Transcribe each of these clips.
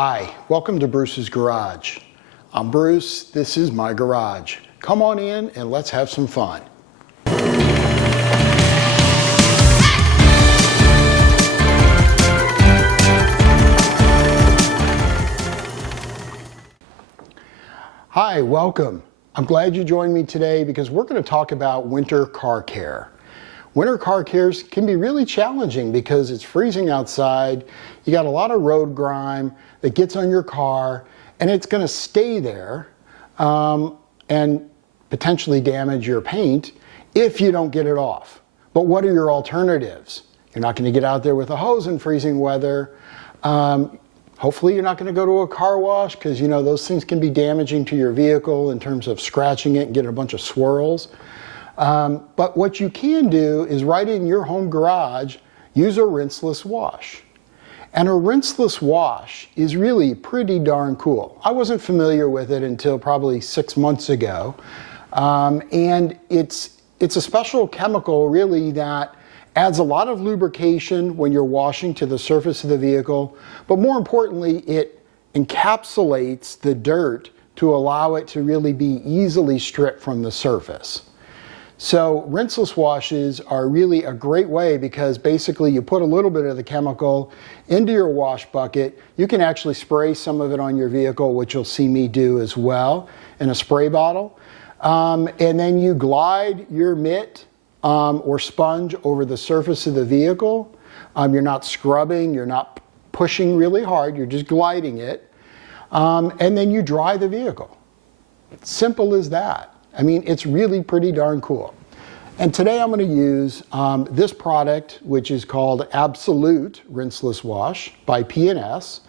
Hi, welcome to Bruce's Garage. I'm Bruce, this is my garage. Come on in and let's have some fun. Hi, welcome. I'm glad you joined me today because we're going to talk about winter car care. Winter car cares can be really challenging because it's freezing outside, you got a lot of road grime that gets on your car, and it's going to stay there and potentially damage your paint if you don't get it off. But what are your alternatives? You're not going to get out there with a hose in freezing weather. Hopefully you're not going to go to a car wash because you know those things can be damaging to your vehicle in terms of scratching it and getting a bunch of swirls. But what you can do is right in your home garage, use a rinseless wash. And a rinseless wash is really pretty darn cool. I wasn't familiar with it until probably 6 months ago. And it's a special chemical really that adds a lot of lubrication when you're washing to the surface of the vehicle. But more importantly, it encapsulates the dirt to allow it to really be easily stripped from the surface. So rinseless washes are really a great way because basically you put a little bit of the chemical into your wash bucket. You can actually spray some of it on your vehicle, which you'll see me do as well in a spray bottle. And then you glide your mitt or sponge over the surface of the vehicle. You're not scrubbing, you're not pushing really hard, you're just gliding it. And then you dry the vehicle. Simple as that. I mean, it's really pretty darn cool. And today I'm going to use this product, which is called Absolute Rinseless Wash by P&S.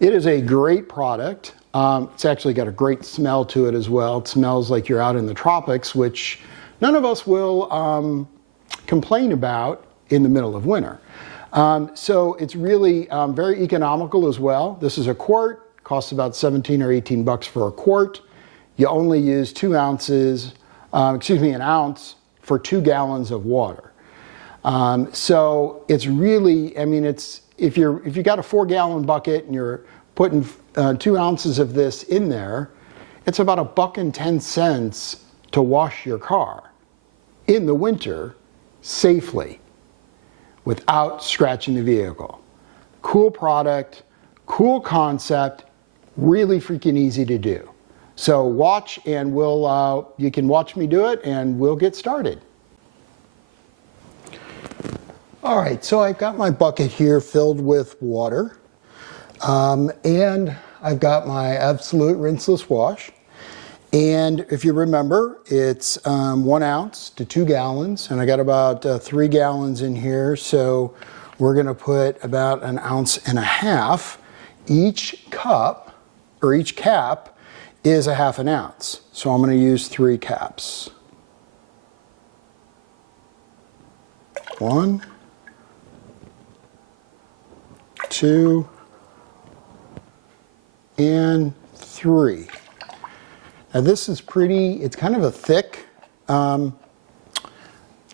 It is a great product. It's actually got a great smell to it as well. It smells like you're out in the tropics, which none of us will complain about in the middle of winter. So it's really very economical as well. This is a quart, costs about 17 or 18 bucks for a quart. You only use an ounce for 2 gallons of water. So it's really, I mean, if you got a 4-gallon bucket and you're putting 2 ounces of this in there, it's about $1.10 to wash your car in the winter safely without scratching the vehicle. Cool product, cool concept, really freaking easy to do. So watch and you can watch me do it and we'll get started. All right, so I've got my bucket here filled with water and I've got my Absolute Rinseless Wash. And if you remember, it's 1 ounce to 2 gallons, and I got about 3 gallons in here. So we're gonna put about 1.5 ounces. Each cup or each cap is 1/2 ounce. So I'm going to use 3 caps. 1, 2, and 3. Now this is it's kind of a thick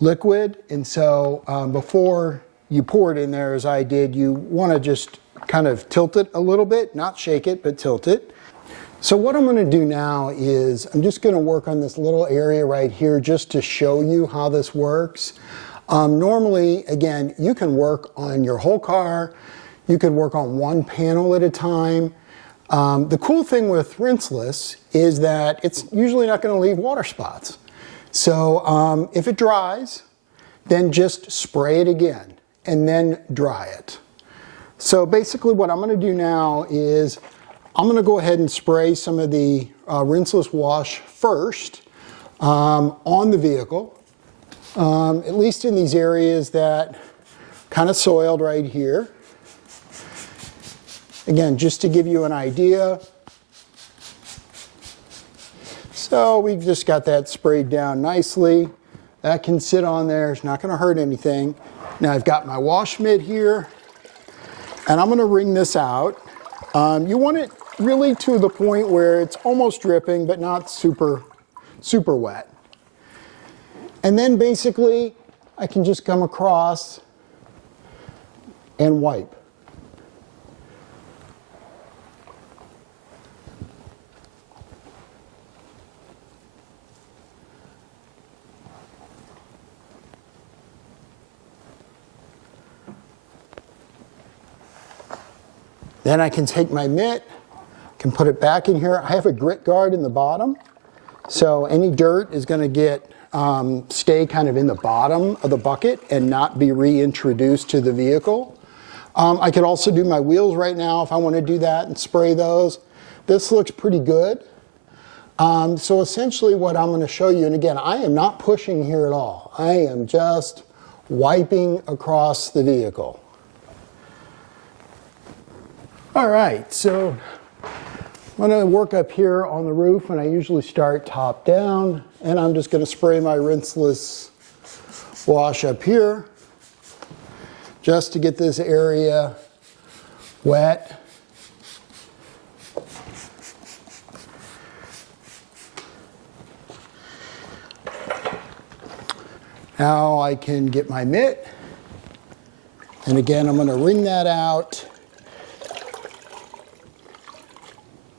liquid, and so before you pour it in there, as I did, you want to just kind of tilt it a little bit, not shake it, but tilt it. So what I'm going to do now is I'm just going to work on this little area right here just to show you how this works. Normally, again, you can work on your whole car. You could work on one panel at a time. The cool thing with Rinseless is that it's usually not going to leave water spots. So if it dries, then just spray it again and then dry it. So basically what I'm going to do now is I'm going to go ahead and spray some of the rinseless wash first on the vehicle, at least in these areas that kind of soiled right here. Again, just to give you an idea. So we've just got that sprayed down nicely. That can sit on there, it's not going to hurt anything. Now I've got my wash mitt here, and I'm going to wring this out. You want it really to the point where it's almost dripping, but not super wet. And then basically, I can just come across and wipe. Then I can take my mitt, can put it back in here. I have a grit guard in the bottom, so any dirt is going to stay kind of in the bottom of the bucket and not be reintroduced to the vehicle. I could also do my wheels right now if I want to do that and spray those. This looks pretty good. So essentially what I'm going to show you, and again, I am not pushing here at all. I am just wiping across the vehicle. All right, so I'm going to work up here on the roof, and I usually start top down, and I'm just going to spray my rinseless wash up here just to get this area wet. Now I can get my mitt, and again I'm going to wring that out.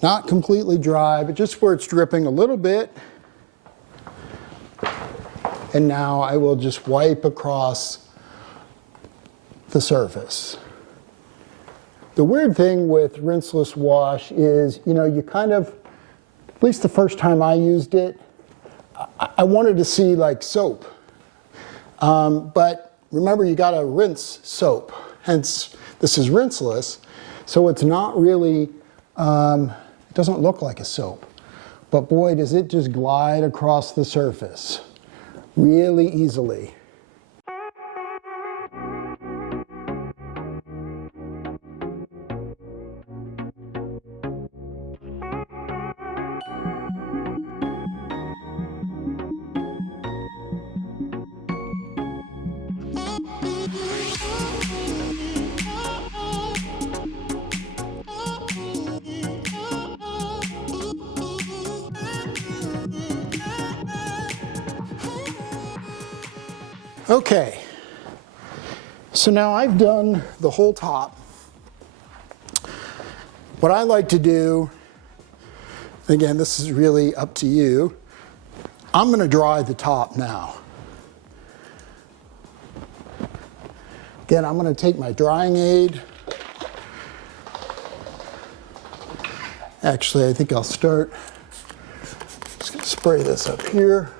Not completely dry, but just where it's dripping a little bit. And now I will just wipe across the surface. The weird thing with rinseless wash is, you kind of, at least the first time I used it, I wanted to see like soap. But remember, you got to rinse soap. Hence, this is rinseless. So it's not really, it doesn't look like a soap. But boy, does it just glide across the surface really easily. Okay, so now I've done the whole top. What I like to do, again, this is really up to you, I'm going to dry the top now. Again, I'm going to take my drying aid. Actually, I think I'll start, just going to spray this up here.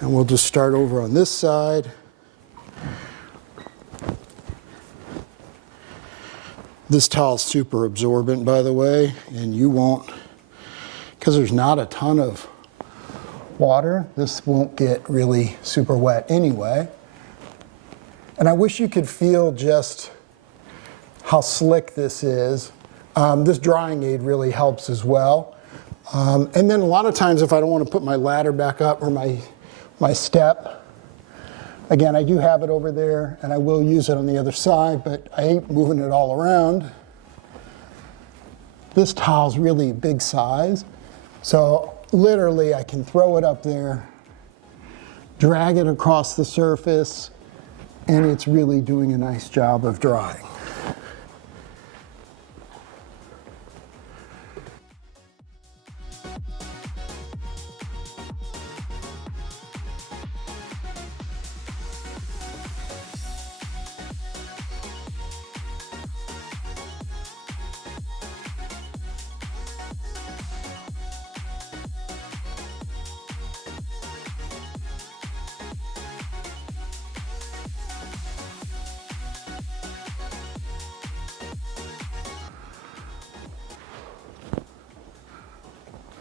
And we'll just start over on this side. This towel's super absorbent, by the way, and you won't, because there's not a ton of water, this won't get really super wet anyway. And I wish you could feel just how slick this is. This drying aid really helps as well. And then a lot of times if I don't want to put my ladder back up or my step, again, I do have it over there and I will use it on the other side, but I hate moving it all around. This tile's really big size, so literally I can throw it up there, drag it across the surface, and it's really doing a nice job of drying.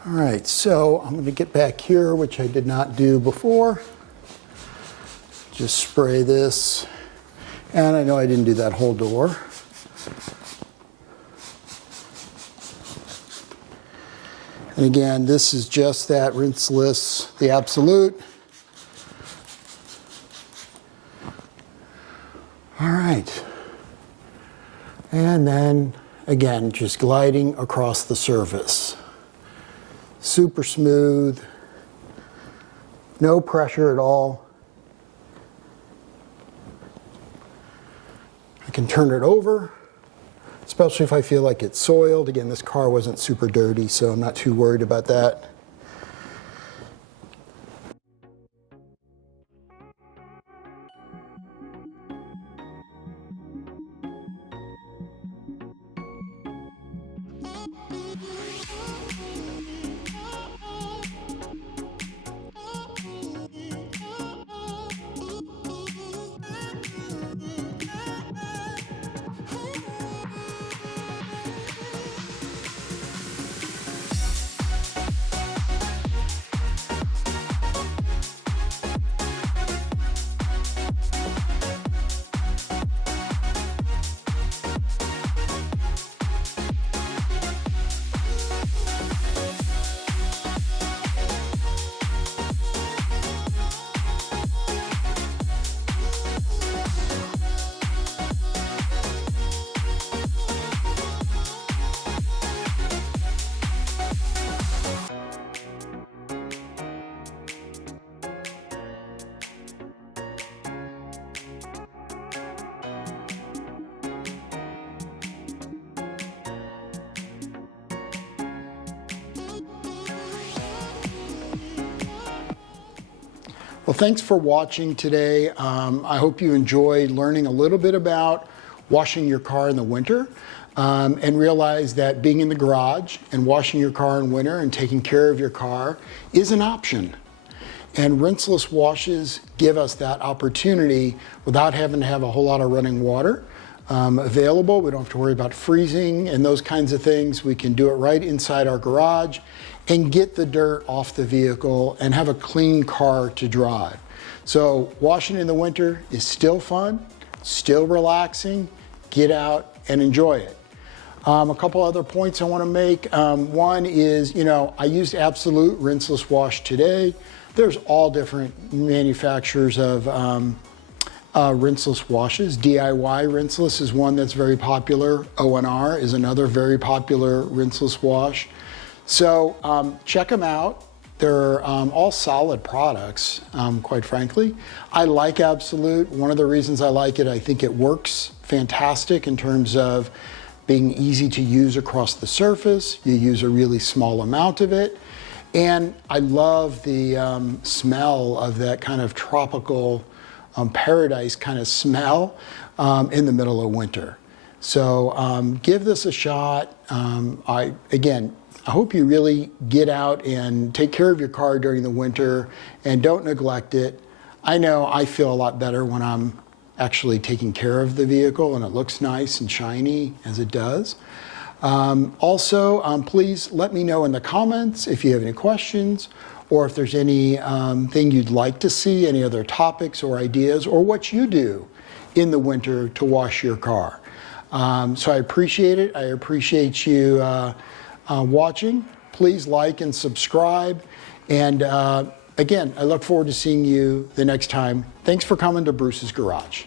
All right, so I'm going to get back here, which I did not do before. Just spray this. And I know I didn't do that whole door. And again, this is just that rinseless, the absolute. All right. And then, again, just gliding across the surface. Super smooth, no pressure at all. I can turn it over, especially if I feel like it's soiled. Again, this car wasn't super dirty, so I'm not too worried about that. Well, thanks for watching today. I hope you enjoyed learning a little bit about washing your car in the winter, and realize that being in the garage and washing your car in winter and taking care of your car is an option. And rinseless washes give us that opportunity without having to have a whole lot of running water available. We don't have to worry about freezing and those kinds of things. We can do it right inside our garage and get the dirt off the vehicle and have a clean car to drive. So washing in the winter is still fun, still relaxing. Get out and enjoy it. A couple other points I want to make. One is, I used Absolute Rinseless Wash today. There's all different manufacturers of rinseless washes. DIY Rinseless is one that's very popular. O&R is another very popular rinseless wash. So check them out. They're all solid products, quite frankly. I like Absolute. One of the reasons I like it, I think it works fantastic in terms of being easy to use across the surface. You use a really small amount of it. And I love the smell of that kind of tropical paradise kind of smell in the middle of winter. So give this a shot. I hope you really get out and take care of your car during the winter and don't neglect it. I know I feel a lot better when I'm actually taking care of the vehicle and it looks nice and shiny as it does. Also, please let me know in the comments if you have any questions or if there's any thing you'd like to see, any other topics or ideas, or what you do in the winter to wash your car. So I appreciate it. I appreciate you watching. Please like and subscribe. And again, I look forward to seeing you the next time. Thanks for coming to Bruce's Garage.